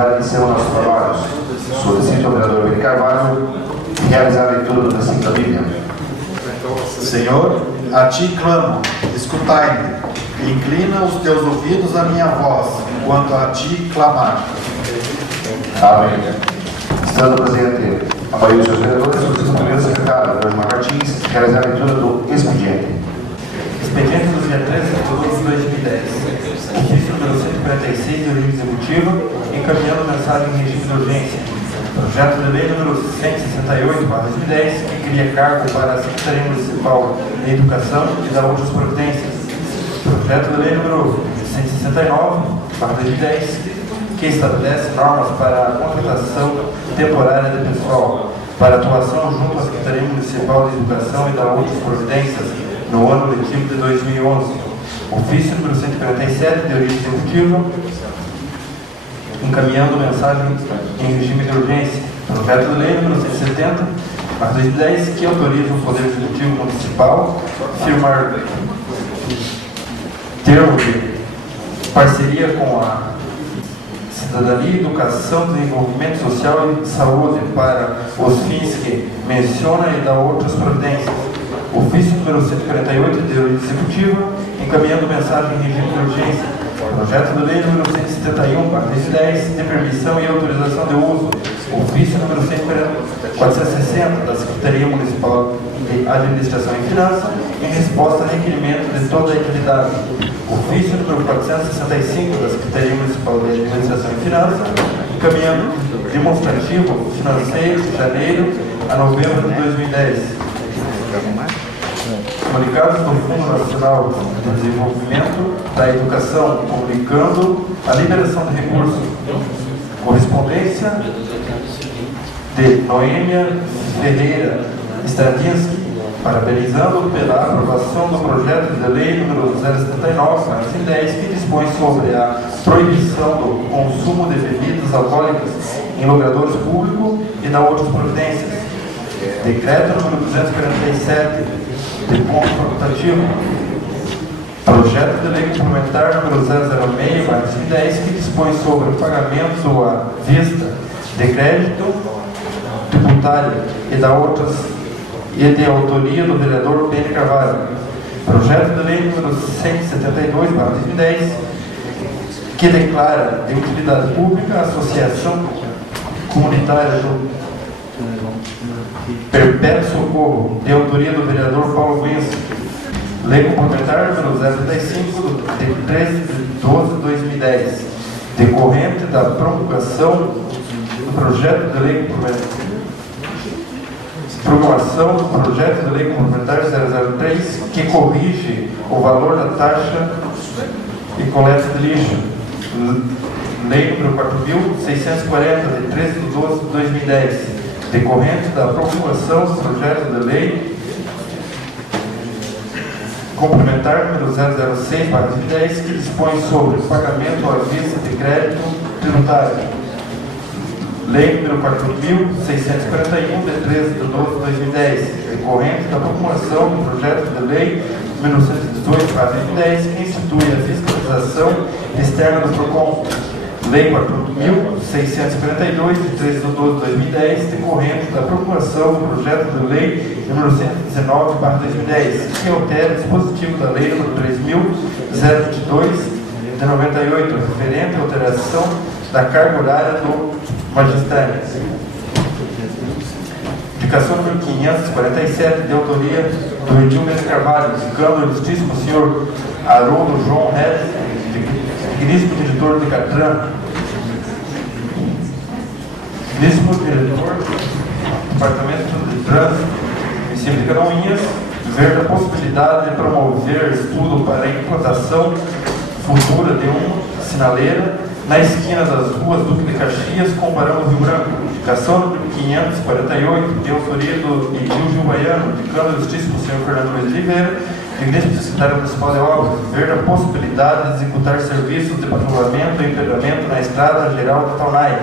responsabilidade de ser nossos trabalhos. Solicito ao vereador Beni Carvalho realizar a leitura do versículo da Bíblia. Senhor, a ti clamo, escutai-me, inclina os teus ouvidos à minha voz, enquanto a ti clamar. Amém. Estando presente a maioria dos seus vereadores, solicito o primeiro secretário, vereador Gilmar Martins, realizar a leitura do expediente. Expediente do dia 13 de outubro de 2010. Ofício número 146 de origem executiva, encaminhando mensagem em regime de urgência. Projeto de lei número 168/2010, que cria cargo para a Secretaria Municipal de Educação e da outras providências. Projeto de lei número 169/2010, que estabelece normas para a contratação temporária de pessoal para atuação junto à Secretaria Municipal de Educação e da outras providências no ano letivo de 2011. Ofício número 147 de origem executiva, encaminhando mensagem em regime de urgência. Projeto de lei número 170/2010, que autoriza o Poder Executivo Municipal a firmar termo de parceria com a Cidadania, Educação, Desenvolvimento Social e Saúde para os fins que menciona e dá outras providências. Ofício número 148 de origem executiva, encaminhando mensagem em regime de urgência. Projeto de lei número 171/2010, de permissão e autorização de uso. Ofício número 460 da Secretaria Municipal de Administração e Finanças, em resposta a requerimento de toda a atividade. Ofício número 465 da Secretaria Municipal de Administração e Finanças, encaminhando demonstrativo financeiro de janeiro a novembro de 2010. Comunicados do Fundo Nacional de Desenvolvimento da Educação, comunicando a liberação de recursos. Correspondência de Noêmia Ferreira Stradinski, parabenizando pela aprovação do projeto de lei número 079/2010, que dispõe sobre a proibição do consumo de bebidas alcoólicas em logradouros públicos e da outras providências. Decreto número 247, de ponto facultativo. Projeto de lei complementar número 006/2010, que dispõe sobre o pagamento à vista de crédito tributário e da outras e de autoria do vereador Beni Carvalho. Projeto de lei número 172/2010, que declara de utilidade pública a Associação Comunitária do Perpétuo Socorro, de autoria do vereador Paulo Guinso. Lei complementar número 035, de 13 de 12 de 2010, decorrente da promulgação do projeto de lei complementar. Promulgação do projeto de lei complementar 003, que corrige o valor da taxa e coleta de lixo. Lei número 4.640, de 13 de 12 de 2010, decorrente da promulgação do projeto de lei complementar número 006/2010, que dispõe sobre o pagamento à vista de crédito tributário. Lei número 4.641, de 13 de 12 de 2010, decorrente da promulgação do projeto de lei número 118/2010, que institui a fiscalização externa do PROCON. Lei 4.642, de 13 de 12 de 2010, decorrente da promulgação do projeto de lei número 119/2010, que altera o dispositivo da lei número 3.022, de 98, referente à alteração da carga horária do magistério. Indicação número 547, de autoria do Edil Beni Carvalho, indicando o ilustríssimo senhor Haroldo João Reis, digníssimo diretor de CATRAN, digníssimo diretor do Departamento de Trânsito, município de Canoinhas, ver a possibilidade de promover estudo para a implantação futura de uma sinaleira na esquina das ruas Duque de Caxias com Barão do Rio Branco. Indicação número 548, de autoria do Edil Gil Baiano, indicando o ilustríssimo senhor Fernando Luiz Oliveira, digníssimo secretário municipal de obras, ver a possibilidade de executar serviços de patrulhamento e empedramento na estrada geral de Taunay.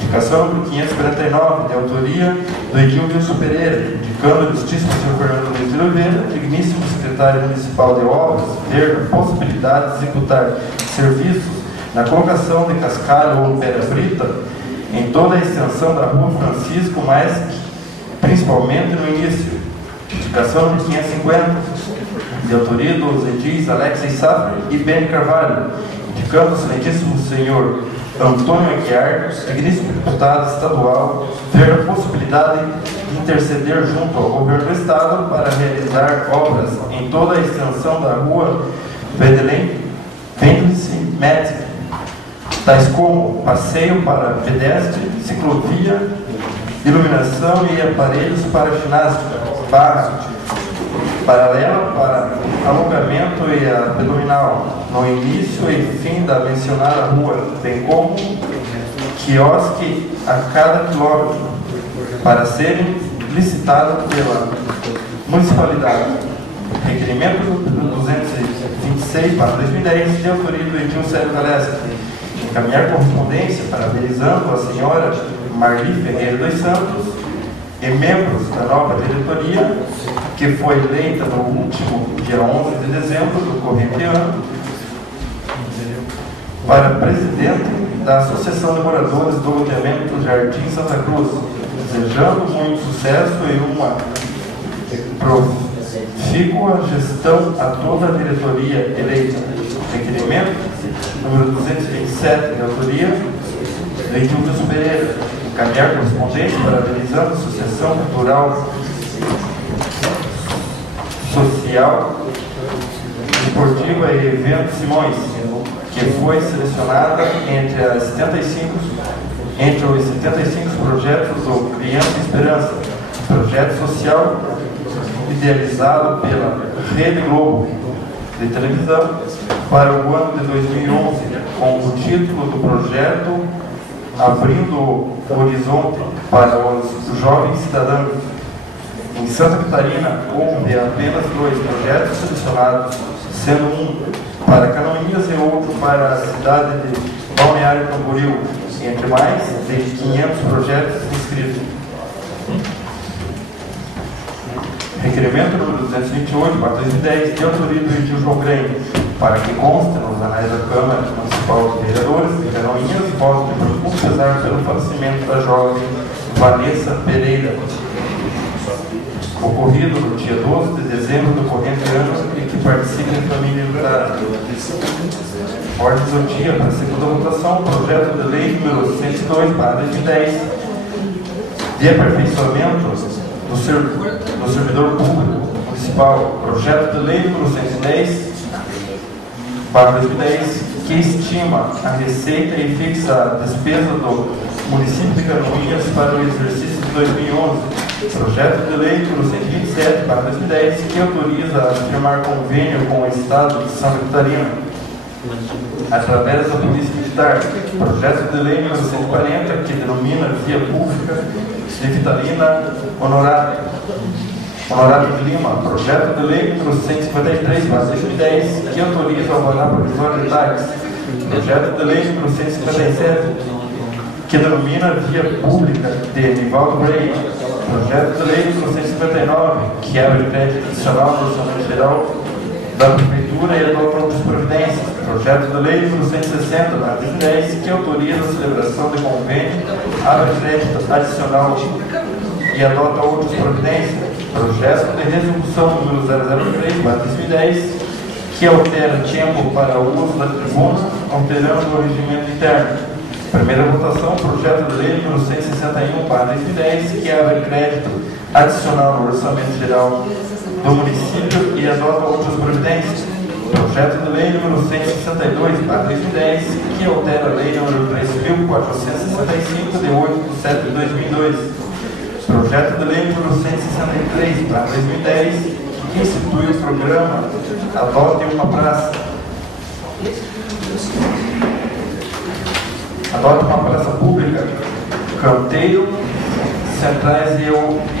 Indicação número 549, de autoria do Edil Wilson Pereira, indicando o ilustríssimo senhor Fernando Luiz Oliveira, digníssimo secretário municipal de obras, ver a possibilidade de executar serviços na colocação de cascalho ou pedra brita em toda a extensão da Rua Francisco, mas principalmente no início. Indicação de 550, de autoria dos edis Alexei Safra e Ben Carvalho, indicando o excelentíssimo senhor Antônio Aguiar, digníssimo deputado estadual, ter a possibilidade de interceder junto ao governo do estado para realizar obras em toda a extensão da Rua Vendelice-Metz, tais como passeio para pedestre, ciclovia, iluminação e aparelhos para ginástica, barra paralela para alongamento e abdominal, no início e fim da mencionada rua, bem como quiosque a cada quilômetro, para serem licitados pela municipalidade. Requerimento do 226/2010, de autoria do edil Célio Valesca. Encaminhar correspondência parabenizando a senhora Marli Ferreira dos Santos e membros da nova diretoria, que foi eleita no último dia 11 de dezembro do corrente ano, para presidente da Associação de Moradores do Loteamento Jardim Santa Cruz, desejando muito sucesso e uma profícua gestão a toda a diretoria eleita. Requerimento número 227, de autoria de Edilson Pereira. Encaminhar correspondência parabenizando a Associação Cultural, Social, Esportiva e Evento Simões, que foi selecionada entre os 75 projetos do Criança Esperança, projeto social idealizado pela Rede Globo de televisão para o ano de 2011, com o título do projeto Abrindo o Horizonte para os Jovens Cidadãos. Em Santa Catarina, houve apenas 2 projetos selecionados, sendo um para Canoinhas e outro para a cidade de Balneário Camboriú, entre mais de 500 projetos inscritos. Requerimento número 228/2010, de autoria do edil João Grêmio, para que conste nos anais da Câmara Municipal de Vereadores de Canoinhas, voto de profundo pesar pelo falecimento da jovem Vanessa Pereira, ocorrido no dia 12 de dezembro do corrente ano, e que participa em família militar. Ordens do dia para a segunda votação, projeto de lei número 102/2010, de aperfeiçoamento do servidor público municipal. Projeto de lei número 110/2010, que estima a receita e fixa a despesa do município de Canoinhas para o exercício de 2011. Projeto de lei número 127/2010, que autoriza a firmar convênio com o Estado de Santa Catarina, através da Polícia Militar. Projeto de lei número 140, que denomina via pública de Vitalina Honorado de Lima. Projeto de lei número 153/2010, que autoriza o alvará provisório de táxi. Projeto de lei número 157, que denomina via pública de Nivaldo Brey. Projeto de lei número 159, que abre crédito adicional no orçamento geral da Prefeitura e adota outras providências. Projeto de lei número 160/2010, que autoriza a celebração de convênio, abre crédito adicional e adota outras providências. Projeto de resolução número 003/2010, que altera tempo para o uso da tribuna, alterando o regimento interno. Primeira votação, projeto de lei número 161/2010, que abre crédito adicional no orçamento geral do município e adota outras providências. Projeto de lei número 162/2010, que altera a lei número 3.465, de 8 de 7 de 2002. Projeto de lei número 163/2010, que institui o programa Adote uma Praça. Adota uma praça pública, canteiro, centrais e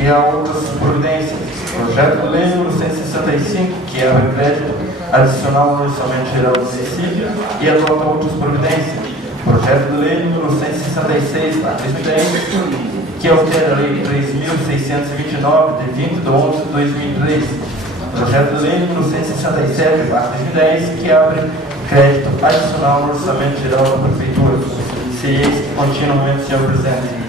a outras providências. Projeto de lei número 165, que abre crédito adicional no orçamento geral do município e adota outras providências. Projeto de lei número 166/2010, que altera a lei 3.629, de 20 de 11 de 2003. Projeto de lei número 167/2010, que abre crédito adicional no orçamento geral da Prefeitura. Se eis que contém no momento, senhor presidente.